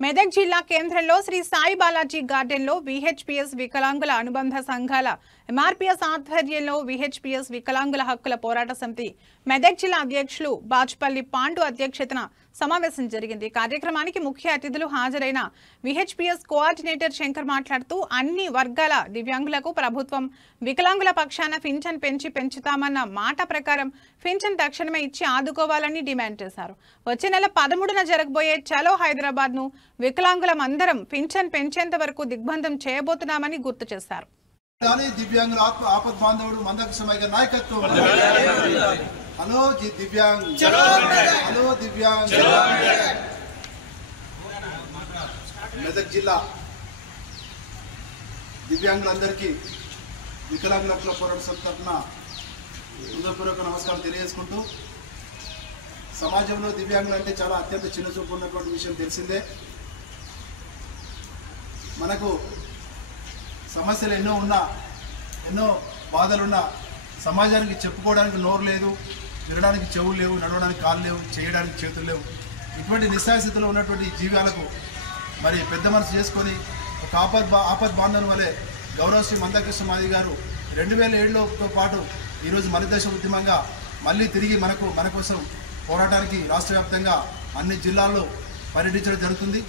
మెదక్ జిల్లా కేంద్రంలో శ్రీ సాయి బాలాజీ గార్డెన్లో విహెచ్పిఎస్ వికలాంగుల అనుబంధ సంఘాల ఎంఆర్పీఎస్ ఆధ్వర్యంలో విహెచ్పిఎస్ వికలాంగుల హక్కుల పోరాట సమితి మెదక్ జిల్లా అధ్యక్షులు బాజ్పల్లి పాండు అధ్యక్షతన సమావేశం జరిగింది. కార్యక్రమానికి ముఖ్య అతిథులు హాజరైన విహెచ్పిఎస్ కోఆర్డినేటర్ శంకర్ మాట్లాడుతూ అన్ని వర్గాల దివ్యాంగులకు ప్రభుత్వం వికలాంగుల పక్షాన పింఛన్ పెంచుతామన్న మాట ప్రకారం పింఛన్ తక్షణమే ఇచ్చి ఆదుకోవాలని డిమాండ్ చేశారు. వచ్చే నెల 13న జరగబోయే చలో హైదరాబాద్ ను వికలాంగులమందరం పింఛన్ పెంచేంత వరకు దిగ్బంధం చేయబోతున్నామని గుర్తు చేశారు. दिव्यांग आपद बांधव मंदक समय का नायकत्व हलो जी दिव्यांग हलो दिव्यांग మెదక్ జిల్లా దివ్యాంగులందరికీ వికలాంగుల హక్కుల పోరాట సమితి తరఫున హృదయపూర్వక నమస్కారం తెలియజేసుకుంటూ సమాజంలో దివ్యాంగులు అంటే చాలా అత్యంత చిన్నచూపు ఉన్నటువంటి విషయం తెలిసిందే. మనకు సమస్యలు ఎన్నో ఉన్నా, ఎన్నో బాధలున్నా సమాజానికి చెప్పుకోవడానికి నోరు లేదు, వినడానికి చెవులు లేవు, నడవడానికి కాళ్ళు లేవు, చేయడానికి చేతులు లేవు. ఇటువంటి నిస్సహాయ స్థితిలో ఉన్నటువంటి జీవాలకు మరి పెద్ద మనసు చేసుకొని ఒక ఆపద్ బాంధవుని వలె గౌరవశ్రీ మందాకృష్ణ మాది గారు 2007లో పాటు ఈరోజు మలిదశ ఉద్యమంగా మళ్ళీ తిరిగి మన కోసం పోరాటానికి రాష్ట్ర వ్యాప్తంగా అన్ని జిల్లాల్లో పర్యటించడం జరుగుతుంది.